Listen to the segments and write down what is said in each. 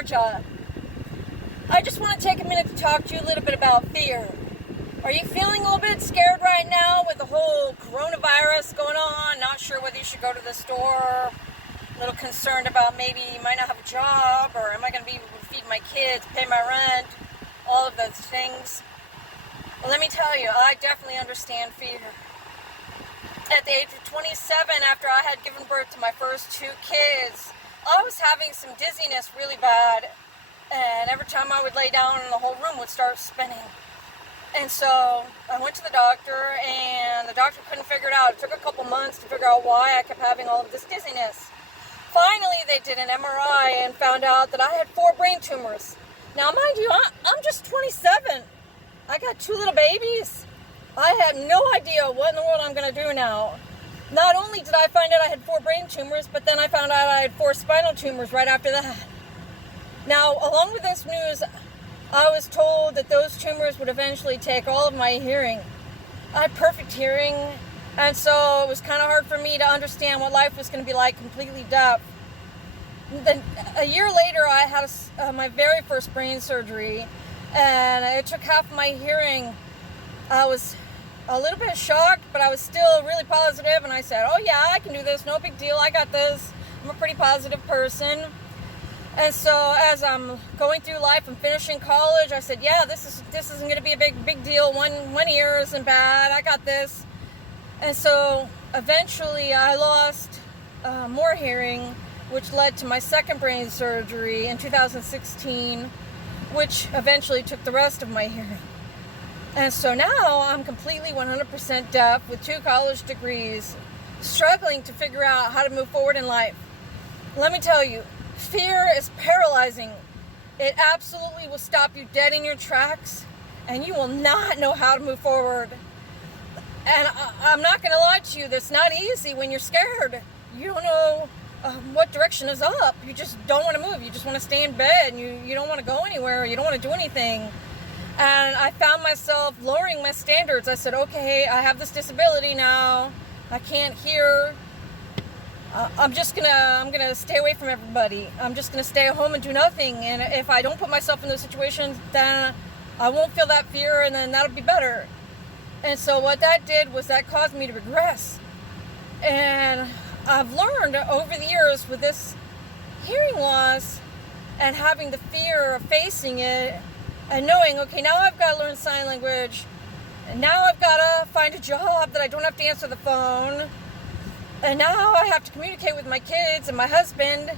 Georgia. I just want to take a minute to talk to you a little bit about fear. Are you feeling a little bit scared right now with the whole coronavirus going on? Not sure whether you should go to the store. A little concerned about maybe you might not have a job, or am I going to be able to feed my kids, pay my rent, all of those things. Well, let me tell you, I definitely understand fear. At the age of 27, after I had given birth to my first 2 kids, I was having some dizziness really bad. And every time I would lay down, the whole room would start spinning. And so I went to the doctor, and the doctor couldn't figure it out. It took a couple months to figure out why I kept having all of this dizziness. Finally, they did an MRI and found out that I had 4 brain tumors. Now, mind you, I'm just 27. I got 2 little babies. I had no idea what in the world I'm going to do now. Not only did I find out I had 4 brain tumors, but then I found out I had 4 spinal tumors right after that. Now, along with this news, I was told that those tumors would eventually take all of my hearing. I had perfect hearing, and so it was kind of hard for me to understand what life was going to be like completely deaf. Then, a year later, I had my very first brain surgery, and it took half my hearing. I was a little bit shocked, but I was still really positive, and I said, oh yeah, I can do this, no big deal, I got this. I'm a pretty positive person. And so as I'm going through life, I'm finishing college, I said, yeah, this isn't going to be a big deal. One ear isn't bad. I got this. And so eventually I lost more hearing, which led to my second brain surgery in 2016, which eventually took the rest of my hearing. And so now I'm completely 100% deaf with 2 college degrees, struggling to figure out how to move forward in life. Let me tell you, fear is paralyzing. It absolutely will stop you dead in your tracks, and you will not know how to move forward. And I'm not going to lie to you, that's not easy when you're scared. You don't know what direction is up. You just don't want to move. You just want to stay in bed, and you don't want to go anywhere. You don't want to do anything. And I found myself lowering my standards. I said, okay, I have this disability now. I can't hear. I'm gonna stay away from everybody. I'm just gonna stay at home and do nothing. And if I don't put myself in those situations, then I won't feel that fear, and then that'll be better. And so what that did was that caused me to regress. And I've learned over the years with this hearing loss and having the fear of facing it and knowing, okay, now I've got to learn sign language, and now I've got to find a job that I don't have to answer the phone. And now I have to communicate with my kids and my husband,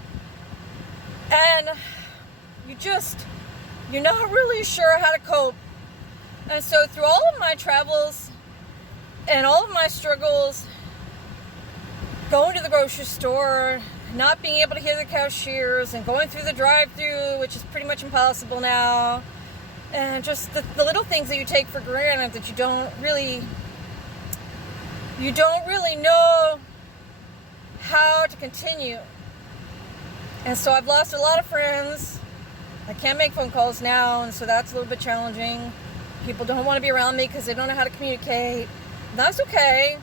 and you're not really sure how to cope. And so through all of my travels and all of my struggles, going to the grocery store, not being able to hear the cashiers, and going through the drive-thru, which is pretty much impossible now, and just the little things that you take for granted that you don't really know how to continue. And so I've lost a lot of friends. I can't make phone calls now, and so that's a little bit challenging. People don't want to be around me because they don't know how to communicate. That's okay.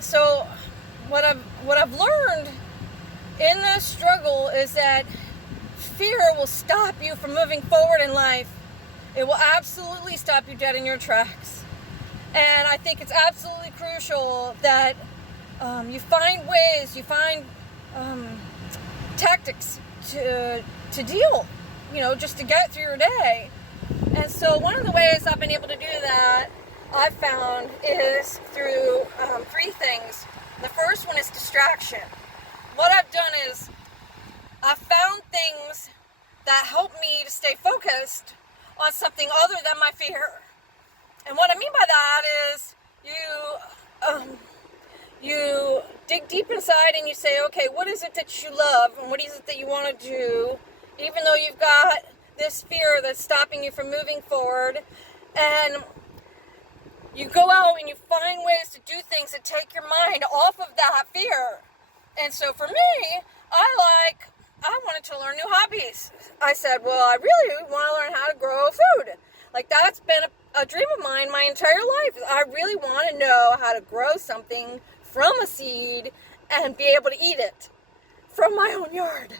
So what I've learned in this struggle is that fear will stop you from moving forward in life. It will absolutely stop you dead in your tracks. And I think it's absolutely crucial that you find ways, you find tactics to deal, just to get through your day. And so one of the ways I've been able to do that, I've found, is through 3 things. The first one is distraction. What I've done is I've found things that help me to stay focused on something other than my fear. And what I mean by that is you dig deep inside and you say, okay, what is it that you love and what is it that you want to do, even though you've got this fear that's stopping you from moving forward. And you go out and you find ways to do things that take your mind off of that fear. And so for me, I wanted to learn new hobbies. I said, well, I really want to learn how to grow food. Like, that's been a dream of mine my entire life. I really want to know how to grow something from a seed and be able to eat it from my own yard.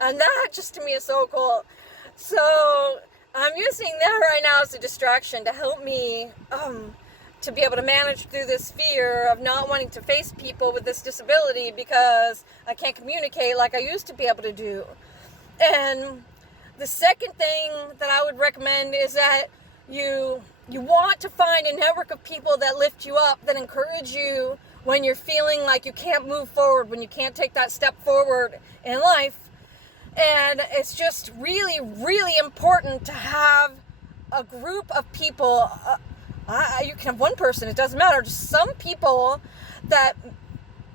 And that just to me is so cool. So I'm using that right now as a distraction to help me to be able to manage through this fear of not wanting to face people with this disability because I can't communicate like I used to be able to do. And the second thing that I would recommend is that you want to find a network of people that lift you up, that encourage you when you're feeling like you can't move forward, when you can't take that step forward in life. And it's just really, really important to have a group of people. You can have one person, it doesn't matter, just some people that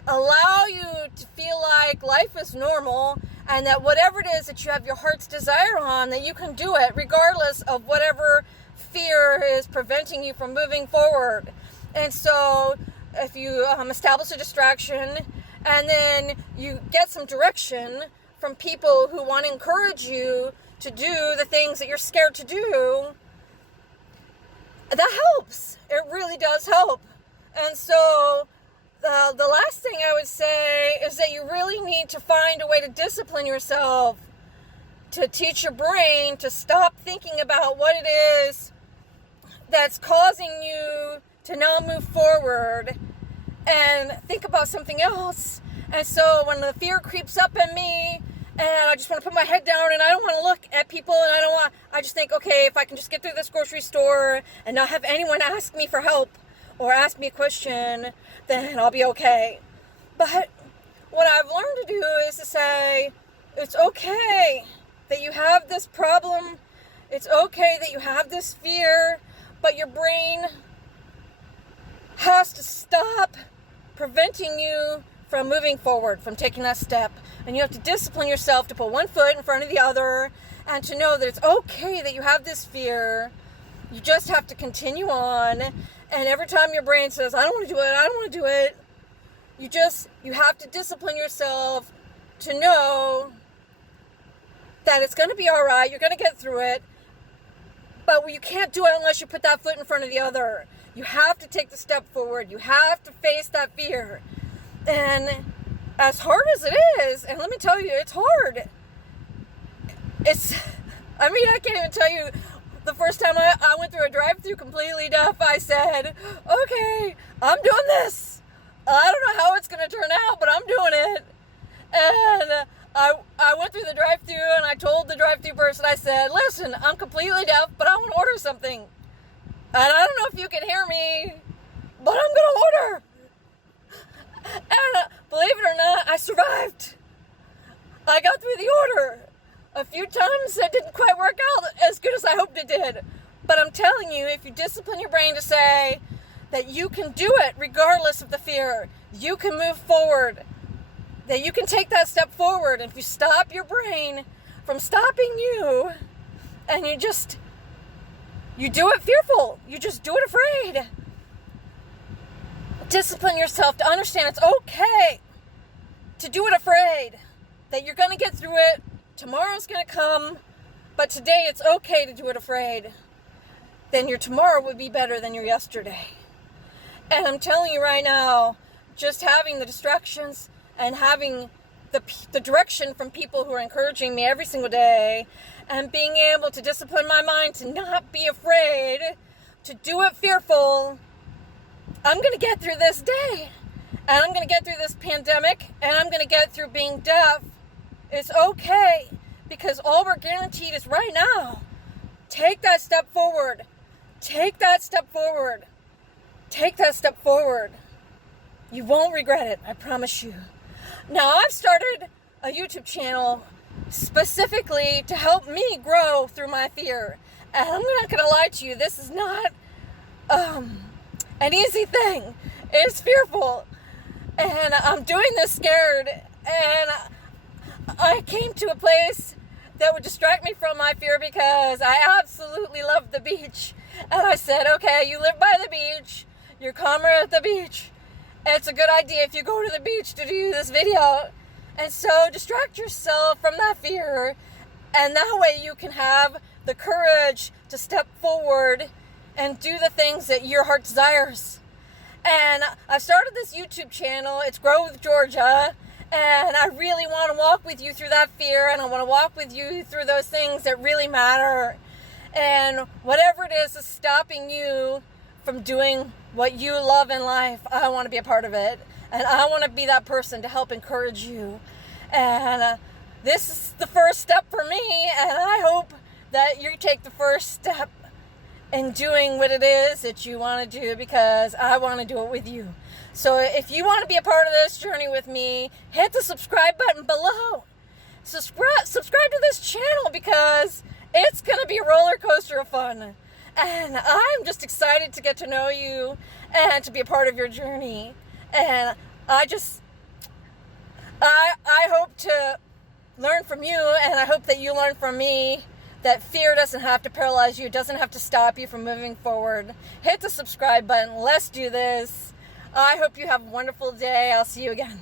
allow you to feel like life is normal and that whatever it is that you have your heart's desire on, that you can do it regardless of whatever fear is preventing you from moving forward. And so if you establish a distraction and then you get some direction from people who want to encourage you to do the things that you're scared to do, that helps. It really does help. And so the last thing I would say is that you really need to find a way to discipline yourself, to teach your brain to stop thinking about what it is that's causing you to not move forward and think about something else. And so when the fear creeps up in me and I just want to put my head down and I don't want to look at people and I just think, okay, if I can just get through this grocery store and not have anyone ask me for help or ask me a question, then I'll be okay. But what I've learned to do is to say, it's okay that you have this problem. It's okay that you have this fear, but your brain has to stop preventing you from moving forward, from taking that step. And you have to discipline yourself to put one foot in front of the other and to know that it's okay that you have this fear. You just have to continue on. And every time your brain says, I don't want to do it, I don't want to do it, you have to discipline yourself to know that it's going to be all right. You're going to get through it. But you can't do it unless you put that foot in front of the other. You have to take the step forward. You have to face that fear. And as hard as it is, and let me tell you, it's hard. I can't even tell you, the first time I went through a drive-thru completely deaf, I said, okay, I'm doing this. I don't know how it's going to turn out, but I'm doing it. And I went through the drive-thru and I told the drive-thru person, I said, listen, I'm completely deaf, but I want to order something. And I don't know if you can hear me, but I'm going to order. And believe it or not, I survived. I got through the order. A few times it didn't quite work out as good as I hoped it did. But I'm telling you, if you discipline your brain to say that you can do it regardless of the fear, you can move forward, that you can take that step forward. And if you stop your brain from stopping you, and you do it fearful, you just do it afraid. Discipline yourself to understand it's okay to do it afraid, that you're going to get through it, tomorrow's going to come, but today it's okay to do it afraid. Then your tomorrow would be better than your yesterday. And I'm telling you right now, just having the distractions and having the direction from people who are encouraging me every single day and being able to discipline my mind to not be afraid, to do it fearful, I'm going to get through this day, and I'm going to get through this pandemic, and I'm going to get through being deaf. It's okay, because all we're guaranteed is right now. Take that step forward. Take that step forward. Take that step forward. You won't regret it, I promise you. Now, I've started a YouTube channel specifically to help me grow through my fear. And I'm not going to lie to you, this is not an easy thing. It's fearful. And I'm doing this scared. And I came to a place that would distract me from my fear because I absolutely love the beach. And I said, okay, you live by the beach. You're calmer at the beach. It's a good idea if you go to the beach to do this video. And so distract yourself from that fear. And that way you can have the courage to step forward and do the things that your heart desires. And I've started this YouTube channel. It's Grow with Georgia. And I really want to walk with you through that fear, and I want to walk with you through those things that really matter. And whatever it is that's stopping you from doing what you love in life, I want to be a part of it. And I want to be that person to help encourage you. And this is the first step for me, and I hope that you take the first step in doing what it is that you want to do, because I want to do it with you. So if you want to be a part of this journey with me, hit the subscribe button below. Subscribe to this channel, because it's going to be a roller coaster of fun. And I'm just excited to get to know you and to be a part of your journey. And I hope to learn from you, and I hope that you learn from me, that fear doesn't have to paralyze you. It doesn't have to stop you from moving forward. Hit the subscribe button. Let's do this. I hope you have a wonderful day. I'll see you again.